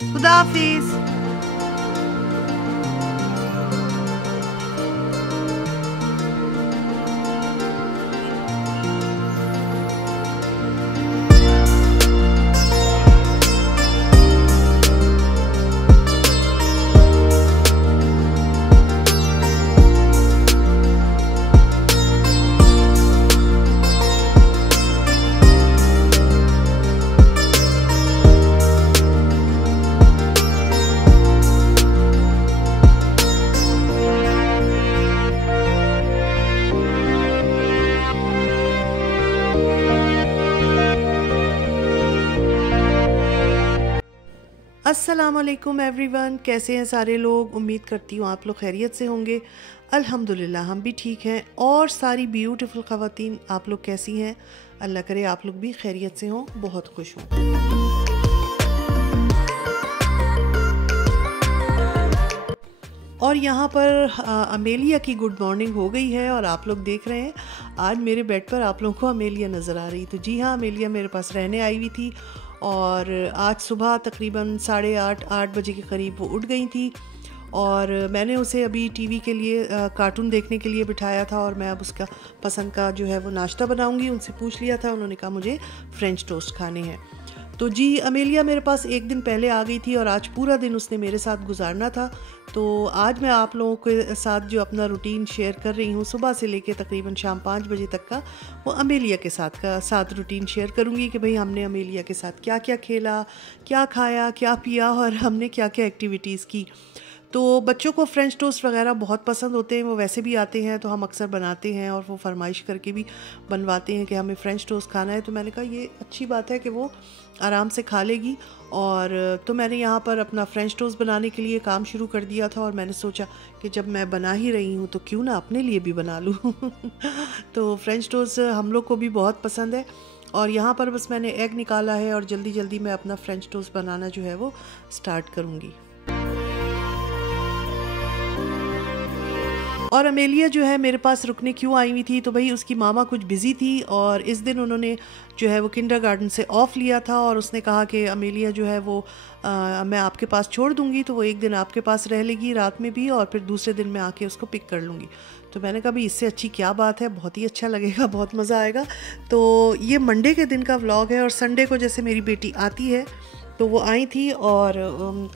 खुदा हाफिज। अस्सलामुअलैकुम एवरीवन, कैसे हैं सारे लोग। उम्मीद करती हूँ आप लोग खैरियत से होंगे। अल्हम्दुलिल्लाह हम भी ठीक हैं। और सारी ब्यूटीफुल ख़वातीन आप लोग कैसी हैं? अल्लाह करे आप लोग भी खैरियत से हों, बहुत खुश हों। और यहाँ पर अमेलिया की गुड मॉर्निंग हो गई है और आप लोग देख रहे हैं आज मेरे बेड पर आप लोगों को अमेलिया नज़र आ रही। तो जी हाँ, अमेलिया मेरे पास रहने आई हुई थी और आज सुबह तकरीबन 8:30 बजे के करीब वो उठ गई थी। और मैंने उसे अभी टीवी के लिए कार्टून देखने के लिए बिठाया था और मैं अब उसका पसंद का जो है वो नाश्ता बनाऊंगी। उनसे पूछ लिया था, उन्होंने कहा मुझे फ्रेंच टोस्ट खाने हैं। तो जी अमेलिया मेरे पास एक दिन पहले आ गई थी और आज पूरा दिन उसने मेरे साथ गुजारना था। तो आज मैं आप लोगों के साथ जो अपना रूटीन शेयर कर रही हूँ सुबह से लेके तकरीबन शाम 5 बजे तक का, वो अमेलिया के साथ रूटीन शेयर करूँगी कि भाई हमने अमेलिया के साथ क्या क्या खेला, क्या खाया, क्या पिया और हमने क्या क्या एक्टिविटीज़ की। तो बच्चों को फ़्रेंच टोस्ट वगैरह बहुत पसंद होते हैं, वो वैसे भी आते हैं तो हम अक्सर बनाते हैं और वो फरमाइश करके भी बनवाते हैं कि हमें फ़्रेंच टोस्ट खाना है। तो मैंने कहा ये अच्छी बात है कि वो आराम से खा लेगी। और तो मैंने यहाँ पर अपना फ़्रेंच टोस्ट बनाने के लिए काम शुरू कर दिया था और मैंने सोचा कि जब मैं बना ही रही हूँ तो क्यों ना अपने लिए भी बना लूँ। तो फ़्रेंच टोस्ट हम लोग को भी बहुत पसंद है। और यहाँ पर बस मैंने एग निकाला है और जल्दी जल्दी मैं अपना फ़्रेंच टोस्ट बनाना जो है वो स्टार्ट करूँगी। और अमेलिया जो है मेरे पास रुकने क्यों आई हुई थी, तो भाई उसकी मामा कुछ बिज़ी थी और इस दिन उन्होंने जो है वो किंडरगार्टन से ऑफ लिया था और उसने कहा कि अमेलिया जो है वो मैं आपके पास छोड़ दूंगी, तो वो एक दिन आपके पास रह लेगी रात में भी और फिर दूसरे दिन मैं आके उसको पिक कर लूँगी। तो मैंने कहा भाई इससे अच्छी क्या बात है, बहुत ही अच्छा लगेगा, बहुत मज़ा आएगा। तो ये मंडे के दिन का व्लॉग है और संडे को जैसे मेरी बेटी आती है तो वो आई थी और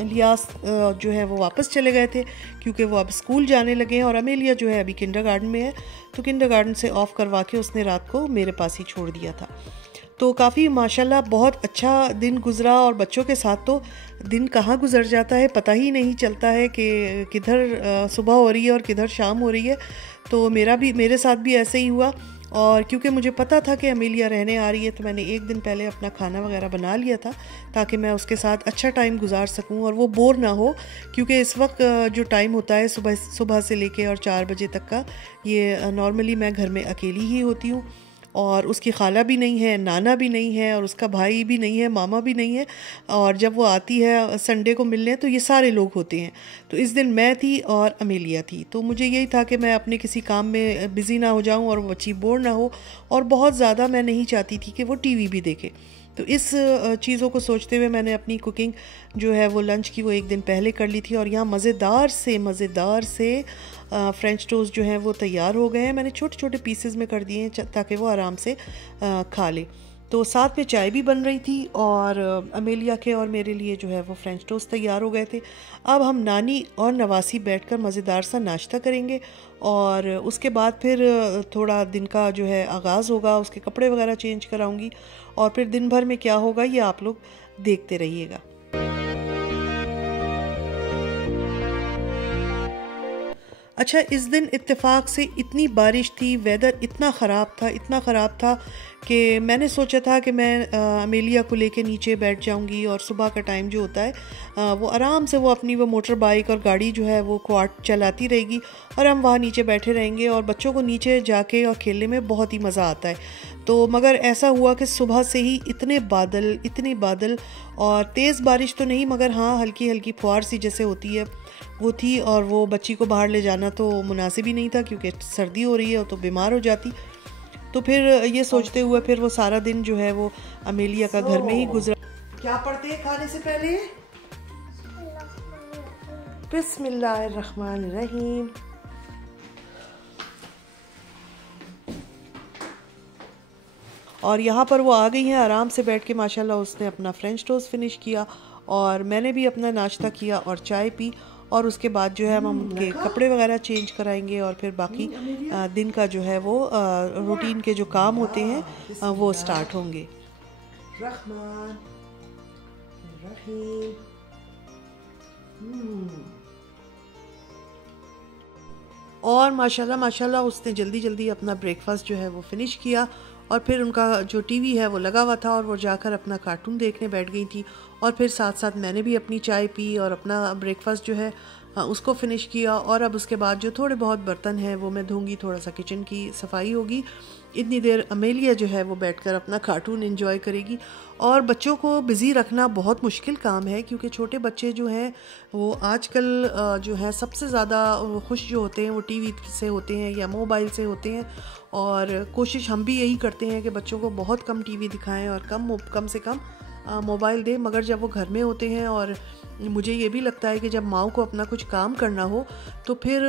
इलियास जो है वो वापस चले गए थे क्योंकि वो अब स्कूल जाने लगे हैं और अमेलिया जो है अभी किंडरगार्टन में है। तो किंडरगार्टन से ऑफ़ करवा के उसने रात को मेरे पास ही छोड़ दिया था। तो काफ़ी माशाल्लाह बहुत अच्छा दिन गुज़रा और बच्चों के साथ तो दिन कहाँ गुज़र जाता है पता ही नहीं चलता है कि किधर सुबह हो रही है और किधर शाम हो रही है। तो मेरे साथ भी ऐसे ही हुआ। और क्योंकि मुझे पता था कि अमेलिया रहने आ रही है तो मैंने एक दिन पहले अपना खाना वगैरह बना लिया था ताकि मैं उसके साथ अच्छा टाइम गुजार सकूं और वो बोर ना हो। क्योंकि इस वक्त जो टाइम होता है सुबह से लेके और 4 बजे तक का, ये नॉर्मली मैं घर में अकेली ही होती हूँ और उसकी खाला भी नहीं है, नाना भी नहीं है और उसका भाई भी नहीं है, मामा भी नहीं है। और जब वो आती है संडे को मिलने तो ये सारे लोग होते हैं। तो इस दिन मैं थी और अमेलिया थी, तो मुझे यही था कि मैं अपने किसी काम में बिज़ी ना हो जाऊं और वो बच्ची बोर ना हो। और बहुत ज़्यादा मैं नहीं चाहती थी कि वो टीवी भी देखे। तो इस चीज़ों को सोचते हुए मैंने अपनी कुकिंग जो है वो लंच की वो एक दिन पहले कर ली थी और यहाँ मज़ेदार से फ्रेंच टोस्ट जो हैं वो तैयार हो गए हैं। मैंने छोटे छोटे पीसेस में कर दिए हैं ताकि वो आराम से खा ले। तो साथ में चाय भी बन रही थी और अमेलिया के और मेरे लिए जो है वो फ्रेंच टोस्ट तैयार हो गए थे। अब हम नानी और नवासी बैठकर मज़ेदार सा नाश्ता करेंगे और उसके बाद फिर थोड़ा दिन का जो है आगाज़ होगा, उसके कपड़े वगैरह चेंज कराऊंगी और फिर दिन भर में क्या होगा ये आप लोग देखते रहिएगा। अच्छा, इस दिन इत्तेफाक से इतनी बारिश थी, वेदर इतना ख़राब था कि मैंने सोचा था कि मैं अमेलिया को लेके नीचे बैठ जाऊंगी और सुबह का टाइम जो होता है वो आराम से वो अपनी वो मोटर बाइक और गाड़ी जो है वो क्वाड चलाती रहेगी और हम वहाँ नीचे बैठे रहेंगे और बच्चों को नीचे जाके और खेलने में बहुत ही मज़ा आता है। तो मगर ऐसा हुआ कि सुबह से ही इतने बादल और तेज़ बारिश तो नहीं मगर हाँ हल्की हल्की फुहार सी जैसे होती है वो थी और वो बच्ची को बाहर ले जाना तो मुनासिब ही नहीं था क्योंकि सर्दी हो रही है तो बीमार हो जाती। तो फिर ये सोचते हुए फिर वो सारा दिन जो है वो अमेलिया का घर में ही गुजरा। क्या पढ़ते हैं खाने से पहले? बिस्मिल्लाहिर्रहमानिर्रहीम। और यहाँ पर वो आ गई हैं आराम से बैठ के, माशाल्लाह उसने अपना फ्रेंच टोस्ट फिनिश किया और मैंने भी अपना नाश्ता किया और चाय पी। और उसके बाद जो है हम उनके कपड़े वगैरह चेंज कराएंगे और फिर बाकी दिन का जो है वो रूटीन के जो काम होते हैं वो स्टार्ट होंगे। रहमान रहीम। और माशाल्लाह माशाल्लाह उसने जल्दी जल्दी अपना ब्रेकफास्ट जो है वो फिनिश किया और फिर उनका जो टीवी है वो लगा हुआ था और वो जाकर अपना कार्टून देखने बैठ गई थी। और फिर साथ साथ मैंने भी अपनी चाय पी और अपना ब्रेकफास्ट जो है उसको फिनिश किया। और अब उसके बाद जो थोड़े बहुत बर्तन हैं वो मैं धोंगी, थोड़ा सा किचन की सफाई होगी। इतनी देर अमेलिया जो है वो बैठकर अपना कार्टून एंजॉय करेगी। और बच्चों को बिज़ी रखना बहुत मुश्किल काम है क्योंकि छोटे बच्चे जो हैं वो आजकल जो है सबसे ज़्यादा खुश जो होते हैं वो टीवी से होते हैं या मोबाइल से होते हैं। और कोशिश हम भी यही करते हैं कि बच्चों को बहुत कम टीवी दिखाएं और कम से कम मोबाइल दें। मगर जब वो घर में होते हैं, और मुझे ये भी लगता है कि जब माँ को अपना कुछ काम करना हो तो फिर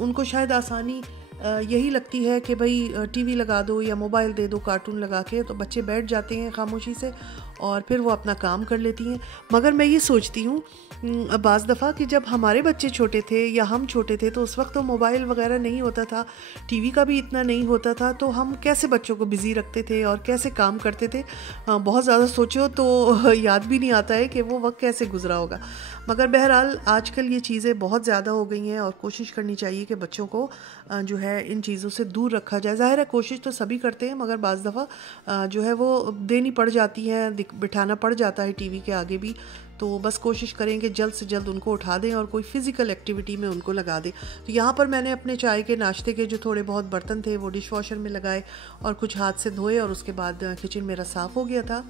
उनको शायद आसानी यही लगती है कि भाई टीवी लगा दो या मोबाइल दे दो कार्टून लगा के, तो बच्चे बैठ जाते हैं खामोशी से और फिर वो अपना काम कर लेती हैं। मगर मैं ये सोचती हूँ बाज़ दफ़ा कि जब हमारे बच्चे छोटे थे या हम छोटे थे तो उस वक्त तो मोबाइल वगैरह नहीं होता था, टीवी का भी इतना नहीं होता था, तो हम कैसे बच्चों को बिज़ी रखते थे और कैसे काम करते थे। बहुत ज़्यादा सोचो तो याद भी नहीं आता है कि वो वक्त कैसे गुजरा होगा। मगर बहरहाल आजकल ये चीज़ें बहुत ज़्यादा हो गई हैं और कोशिश करनी चाहिए कि बच्चों को जो है इन चीज़ों से दूर रखा जाए। ज़ाहिर है कोशिश तो सभी करते हैं मगर बाज़ दफ़ा जो है वो देनी पड़ जाती है, बिठाना पड़ जाता है टीवी के आगे भी। तो बस कोशिश करें कि जल्द से जल्द उनको उठा दें और कोई फ़िज़िकल एक्टिविटी में उनको लगा दें। तो यहाँ पर मैंने अपने चाय के नाश्ते के जो थोड़े बहुत बर्तन थे वो डिश वॉशर में लगाए और कुछ हाथ से धोए और उसके बाद किचन मेरा साफ़ हो गया था।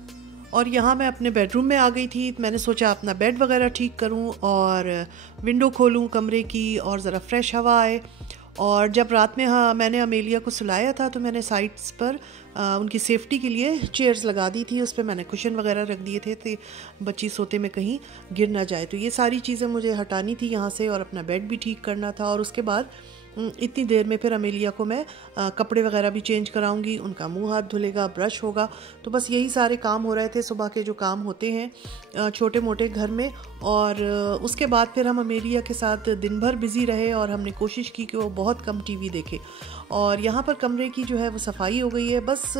और यहाँ मैं अपने बेडरूम में आ गई थी। मैंने सोचा अपना बेड वगैरह ठीक करूँ और विंडो खोलूँ कमरे की और ज़रा फ्रेश हवा आए। और जब रात में मैंने अमेलिया को सुलाया था तो मैंने साइड्स पर उनकी सेफ्टी के लिए चेयर्स लगा दी थी, उस पर मैंने कुशन वगैरह रख दिए थे बच्ची सोते में कहीं गिर ना जाए। तो ये सारी चीज़ें मुझे हटानी थी यहाँ से और अपना बेड भी ठीक करना था। और उसके बाद इतनी देर में फिर अमेलिया को मैं कपड़े वगैरह भी चेंज कराऊंगी, उनका मुंह हाथ धुलेगा, ब्रश होगा। तो बस यही सारे काम हो रहे थे, सुबह के जो काम होते हैं छोटे मोटे घर में। और उसके बाद फिर हम अमेलिया के साथ दिन भर बिज़ी रहे और हमने कोशिश की कि वो बहुत कम टीवी देखे। और यहाँ पर कमरे की जो है वो सफाई हो गई है। बस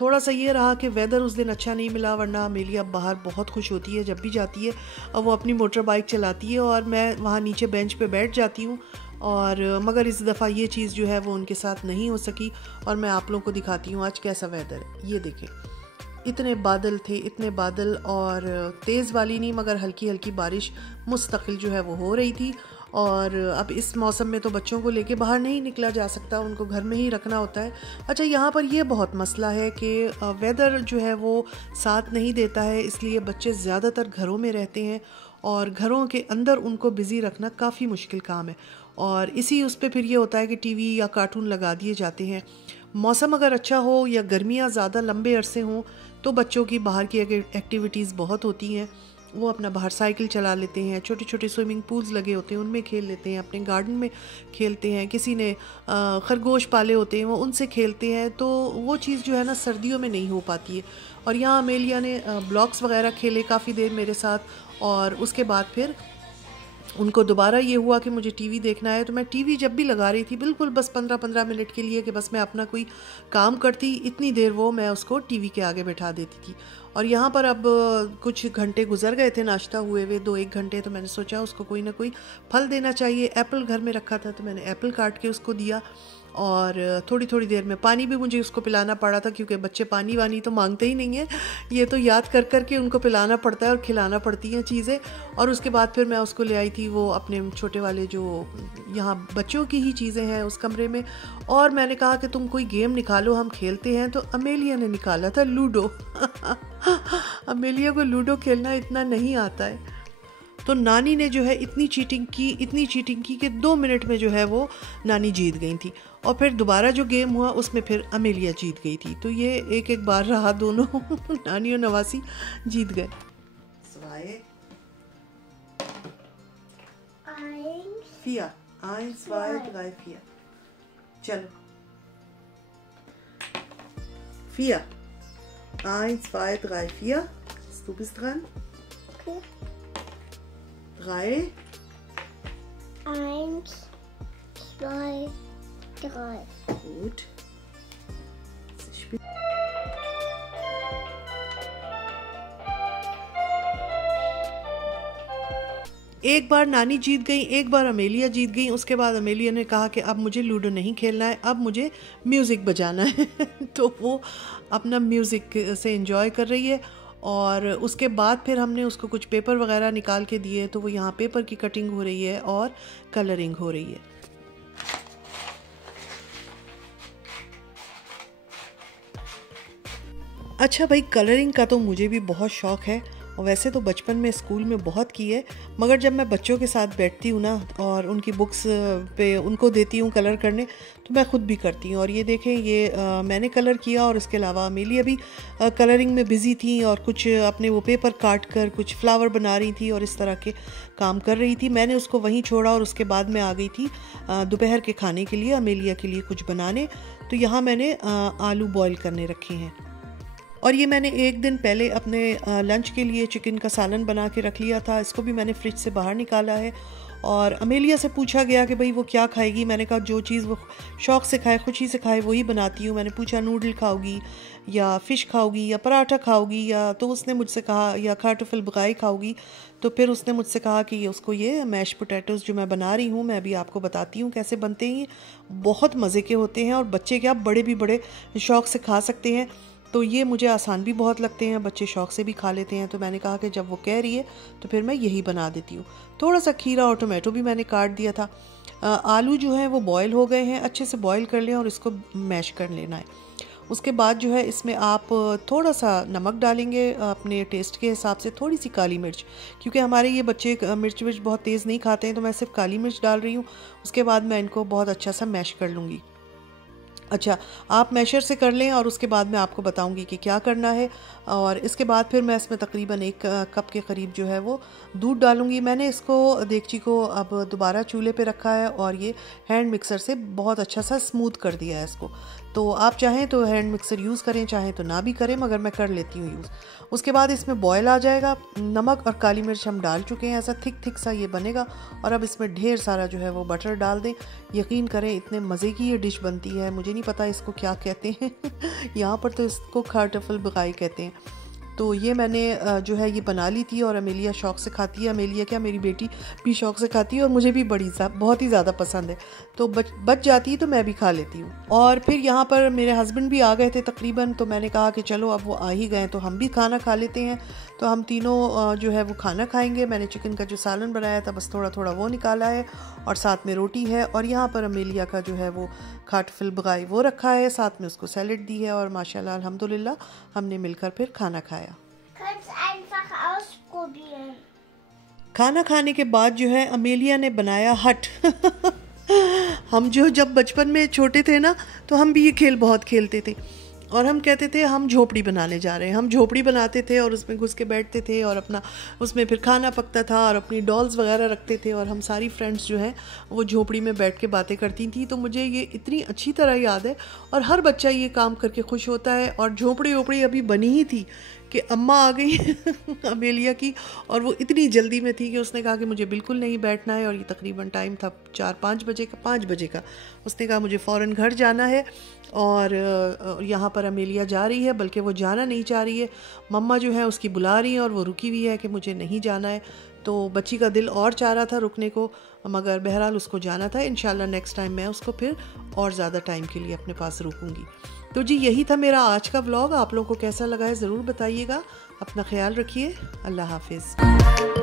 थोड़ा सा ये रहा कि वेदर उस दिन अच्छा नहीं मिला, वरना अमेलिया बाहर बहुत खुश होती है जब भी जाती है। और वो अपनी मोटर बाइक चलाती है और मैं वहाँ नीचे बेंच पे बैठ जाती हूँ। और मगर इस दफ़ा ये चीज़ जो है वो उनके साथ नहीं हो सकी। और मैं आप लोगों को दिखाती हूँ आज कैसा वेदर है। ये देखें, इतने बादल थे, इतने बादल, और तेज़ वाली नहीं मगर हल्की हल्की बारिश मुस्तकिल जो है वो हो रही थी। और अब इस मौसम में तो बच्चों को लेके बाहर नहीं निकला जा सकता, उनको घर में ही रखना होता है। अच्छा, यहाँ पर ये बहुत मसला है कि वेदर जो है वो साथ नहीं देता है, इसलिए बच्चे ज़्यादातर घरों में रहते हैं और घरों के अंदर उनको बिज़ी रखना काफ़ी मुश्किल काम है। और इसी उस पर फिर ये होता है कि टीवी या कार्टून लगा दिए जाते हैं। मौसम अगर अच्छा हो या गर्मियाँ ज़्यादा लंबे अरसे हों तो बच्चों की बाहर की एक्टिविटीज़ बहुत होती हैं। वो अपना बाहर साइकिल चला लेते हैं, छोटे छोटे स्विमिंग पूल्स लगे होते हैं उनमें खेल लेते हैं, अपने गार्डन में खेलते हैं, किसी ने खरगोश पाले होते हैं वो उनसे खेलते हैं। तो वो चीज़ जो है ना सर्दियों में नहीं हो पाती है। और यहाँ अमेलिया ने ब्लॉक्स वगैरह खेले काफ़ी देर मेरे साथ, और उसके बाद फिर उनको दोबारा ये हुआ कि मुझे टीवी देखना है। तो मैं टीवी जब भी लगा रही थी बिल्कुल बस 15-15 मिनट के लिए कि बस मैं अपना कोई काम करती, इतनी देर वो मैं उसको टीवी के आगे बैठा देती थी। और यहाँ पर अब कुछ घंटे गुजर गए थे नाश्ता हुए हुए, 2-1 घंटे। तो मैंने सोचा उसको कोई ना कोई फल देना चाहिए। एप्पल घर में रखा था तो मैंने एप्पल काट के उसको दिया। और थोड़ी थोड़ी देर में पानी भी मुझे उसको पिलाना पड़ा था क्योंकि बच्चे पानी वानी तो मांगते ही नहीं हैं, ये तो याद कर कर के उनको पिलाना पड़ता है और खिलाना पड़ती हैं चीज़ें। और उसके बाद फिर मैं उसको ले आई थी वो अपने छोटे वाले जो यहाँ बच्चों की ही चीज़ें हैं उस कमरे में। और मैंने कहा कि तुम कोई गेम निकालो, हम खेलते हैं। तो अमेलिया ने निकाला था लूडो। अमेलिया को लूडो खेलना इतना नहीं आता है। तो नानी ने जो है इतनी चीटिंग की कि 2 मिनट में जो है वो नानी जीत गई थी। और फिर दोबारा जो गेम हुआ उसमें फिर अमेलिया जीत गई थी। तो ये एक बार रहा, दोनों नानी और नवासी जीत गए। Vier. 1, 2, 3, 4. चलो 4. 1, 2, 3, 4. Du bist dran. Okay. 3. 1, 2, 3. Gut. Ich bin एक बार नानी जीत गई, एक बार अमेलिया जीत गई। उसके बाद अमेलिया ने कहा कि अब मुझे लूडो नहीं खेलना है, अब मुझे म्यूज़िक बजाना है। तो वो अपना म्यूज़िक से एंजॉय कर रही है। और उसके बाद फिर हमने उसको कुछ पेपर वगैरह निकाल के दिए, तो वो यहाँ पेपर की कटिंग हो रही है और कलरिंग हो रही है। अच्छा भाई, कलरिंग का तो मुझे भी बहुत शौक़ है और वैसे तो बचपन में स्कूल में बहुत की है, मगर जब मैं बच्चों के साथ बैठती हूँ ना और उनकी बुक्स पे उनको देती हूँ कलर करने, तो मैं ख़ुद भी करती हूँ। और ये देखें, ये मैंने कलर किया और इसके अलावा अमेलिया भी कलरिंग में बिज़ी थी और कुछ अपने वो पेपर काट कर कुछ फ्लावर बना रही थी और इस तरह के काम कर रही थी। मैंने उसको वहीं छोड़ा और उसके बाद मैं आ गई थी दोपहर के खाने के लिए अमेलिया के लिए कुछ बनाने। तो यहाँ मैंने आलू बॉयल करने रखे हैं और ये मैंने एक दिन पहले अपने लंच के लिए चिकन का सालन बना के रख लिया था। इसको भी मैंने फ्रिज से बाहर निकाला है और अमेलिया से पूछा गया कि भाई वो क्या खाएगी। मैंने कहा जो चीज़ वो शौक़ से खाए, खुशी से खाए, वही बनाती हूँ। मैंने पूछा नूडल खाओगी या फ़िश खाओगी या पराठा खाओगी, या तो उसने मुझसे कहा या खाटुफल बगाई खाओगी। तो फिर उसने मुझसे कहा कि उसको ये मैश पोटैटोज़ जो मैं बना रही हूँ, मैं भी आपको बताती हूँ कैसे बनते हैं। बहुत मज़े के होते हैं और बच्चे क्या, बड़े भी बड़े शौक़ से खा सकते हैं। तो ये मुझे आसान भी बहुत लगते हैं, बच्चे शौक़ से भी खा लेते हैं। तो मैंने कहा कि जब वो कह रही है तो फिर मैं यही बना देती हूँ। थोड़ा सा खीरा और टोमेटो भी मैंने काट दिया था। आलू जो है वो बॉयल हो गए हैं, अच्छे से बॉयल कर लें और इसको मैश कर लेना है। उसके बाद जो है इसमें आप थोड़ा सा नमक डालेंगे अपने टेस्ट के हिसाब से, थोड़ी सी काली मिर्च, क्योंकि हमारे ये बच्चे मिर्च बहुत तेज़ नहीं खाते हैं, तो मैं सिर्फ काली मिर्च डाल रही हूँ। उसके बाद मैं इनको बहुत अच्छा सा मैश कर लूँगी। अच्छा, आप मैशर से कर लें और उसके बाद मैं आपको बताऊंगी कि क्या करना है। और इसके बाद फिर मैं इसमें तकरीबन 1 कप के करीब जो है वो दूध डालूंगी। मैंने इसको देगची को अब दोबारा चूल्हे पे रखा है और ये हैंड मिक्सर से बहुत अच्छा सा स्मूथ कर दिया है इसको। तो आप चाहें तो हैंड मिक्सर यूज़ करें, चाहें तो ना भी करें, मगर मैं कर लेती हूँ यूज़। उसके बाद इसमें बॉयल आ जाएगा, नमक और काली मिर्च हम डाल चुके हैं, ऐसा थिक सा ये बनेगा। और अब इसमें ढेर सारा जो है वो बटर डाल दें। यकीन करें इतने मज़े की ये डिश बनती है, मुझे नहीं पता इसको क्या कहते हैं। यहाँ पर तो इसको खाटुफल बगाई कहते हैं। तो ये मैंने जो है ये बना ली थी और अमेलिया शौक़ से खाती है। अमेलिया क्या, मेरी बेटी भी शौक़ से खाती है और मुझे भी बहुत ही ज़्यादा पसंद है। तो बच जाती है तो मैं भी खा लेती हूँ। और फिर यहाँ पर मेरे हस्बैंड भी आ गए थे तकरीबन, तो मैंने कहा कि चलो अब वो आ ही गए तो हम भी खाना खा लेते हैं। तो हम तीनों जो है वो खाना खाएंगे। मैंने चिकन का जो सालन बनाया था बस थोड़ा थोड़ा वो निकाला है और साथ में रोटी है। और यहाँ पर अमेलिया का जो है वो खाटुफल बगाई वो रखा है, साथ में उसको सैलेड दी है और माशाल्लाह अल्हम्दुलिल्लाह हमने मिलकर फिर खाना खाया। खाना खाने के बाद जो है अमेलिया ने बनाया हट। हम जो जब बचपन में छोटे थे ना, तो हम भी ये खेल बहुत खेलते थे और हम कहते थे हम झोपड़ी बनाने जा रहे हैं। हम झोपड़ी बनाते थे और उसमें घुस के बैठते थे और अपना उसमें फिर खाना पकता था और अपनी डॉल्स वगैरह रखते थे और हम सारी फ्रेंड्स जो हैं वो झोपड़ी में बैठ के बातें करती थी। तो मुझे ये इतनी अच्छी तरह याद है और हर बच्चा ये काम करके खुश होता है। और झोपड़ी वोपड़ी अभी बनी ही थी कि अम्मा आ गई अमेलिया की, और वो इतनी जल्दी में थी कि उसने कहा कि मुझे बिल्कुल नहीं बैठना है। और ये तकरीबन टाइम था 5 बजे का। उसने कहा मुझे फ़ौरन घर जाना है और यहाँ पर अमेलिया जा रही है, बल्कि वो जाना नहीं चाह रही है। मम्मा जो है उसकी बुला रही हैं और वो रुकी हुई है कि मुझे नहीं जाना है। तो बच्ची का दिल और चाह रहा था रुकने को, मगर बहरहाल उसको जाना था। इंशाल्लाह नेक्स्ट टाइम मैं उसको फिर और ज़्यादा टाइम के लिए अपने पास रुकूंगी। तो जी यही था मेरा आज का व्लॉग। आप लोगों को कैसा लगा है ज़रूर बताइएगा। अपना ख्याल रखिए। अल्लाह हाफिज़।